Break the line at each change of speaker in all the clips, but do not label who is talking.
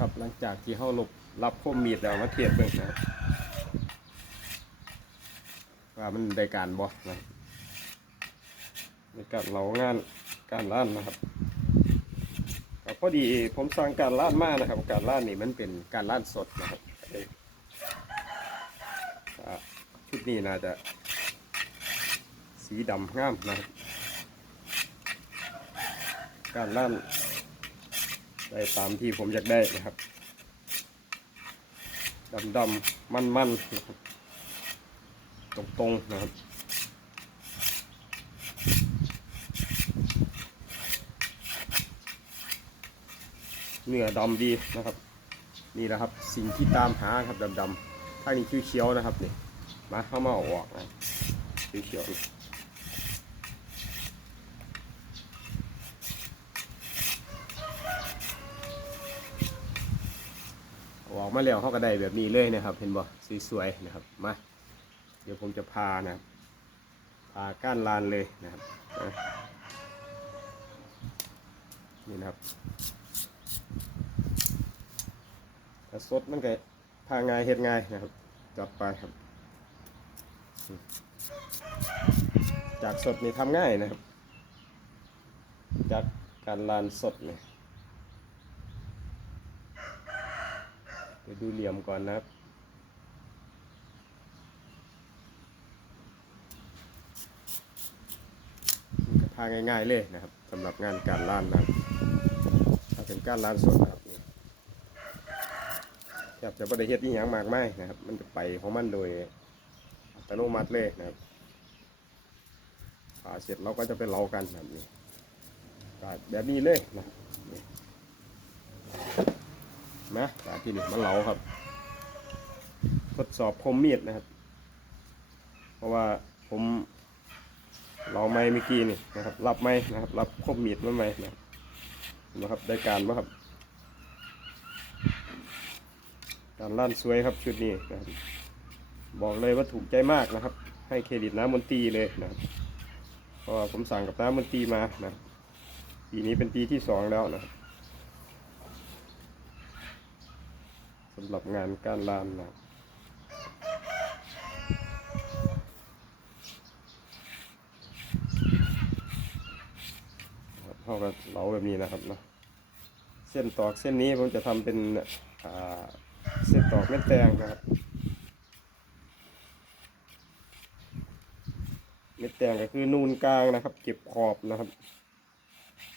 ครับหลังจากที่เขาหลบรับคมมีดแล้วมาเทียบเบิ่งนะว่ามันได้การบ่นะในการเหลางานการล้านนะครับก็พอดีผมสั่งการล้านมากนะครับ การล้านนี่มันเป็นการล้านสดนะครับชุดนี้น่าจะ สีดำงามนะครับการล้าน ได้ตามที่ผมอยากได้นะครับดำดำมันมันนะครับตรงตรงนะครับเนื้อดำดีนะครับ นี่แหละครับสิ่งที่ตามหาครับดำดำถ้านี่เขียวๆนะครับนี่มาเข้ามาอาออกนะเขียวๆ ออกมาแล้วเขาก็ได้แบบนี้เลยนะครับเห็นบ่สวยๆนะครับมาเดี๋ยวผมจะพานะครับพาก้านลานเลยนะครับนี่นะครับถ้าสดมันก็พาง่ายเฮ็ดง่ายนะครับ จัดไปครับ จากสดนี่ทำง่ายนะครับ จากการลานสดเนี่ย เดี๋ยวดูเหลี่ยมก่อนนะครับมันก็พาง่ายๆเลยนะครับสำหรับงานการล้านนะครับถ้าเป็นการล้านสดนะครับนี่แทบจะไม่ได้เฮ็ดที่ยังมากไม่นะครับ มันจะไปของมันโดยอัตโนมัติเลยนะครับผ่าเสร็จเราก็จะไปเล้ากันนะครับนี่ก็แบบนี้เลยนะ นะสาธิตนี่มันเหลาครับ ทดสอบคมมีดนะครับ เพราะว่าผมเราไม่เมื่อกี้นี่นะครับ รับไม่นะครับ รับคมมีดมาไหมนะครับเห็นะครับได้การว่าครับ การลั่นสวยครับชุดนี้นะครับ บอกเลยว่าถูกใจมากนะครับ ให้เครดิตน้ำมนตีเลยนะครับเพราะว่าผมสั่งกับน้ำมนตีมานะปีนี้เป็นปีที่สองแล้วนะครับ สำหรับงานการลานนะครับครับเท่ากับเหลาแบบนี้นะครับเนาะเส้นตอกเส้นนี้ผมจะทำเป็นเส้นตอกเม็ดแตงนะครับเม็ดแตงก็คือนูนกลางนะครับ เก็บขอบนะครับ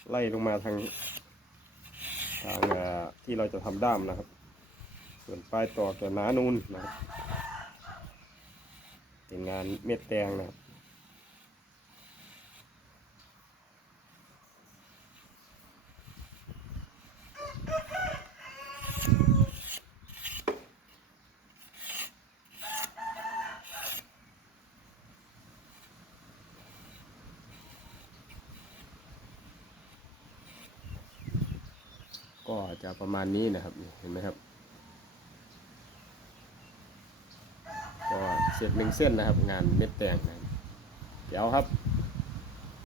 ไล่ลงมาทางทางอ่าที่เราจะทำด้ามนะครับ ส่วนปลายต่อจะหนานูนนะครับเป็นงานเม็ดแดงนะครับก็จะประมาณนี้นะครับเห็นไหมครับ ก็ เสร็จหนึ่งเส้นนะครับ งานเม็ดแดงนะเดี๋ยวครับ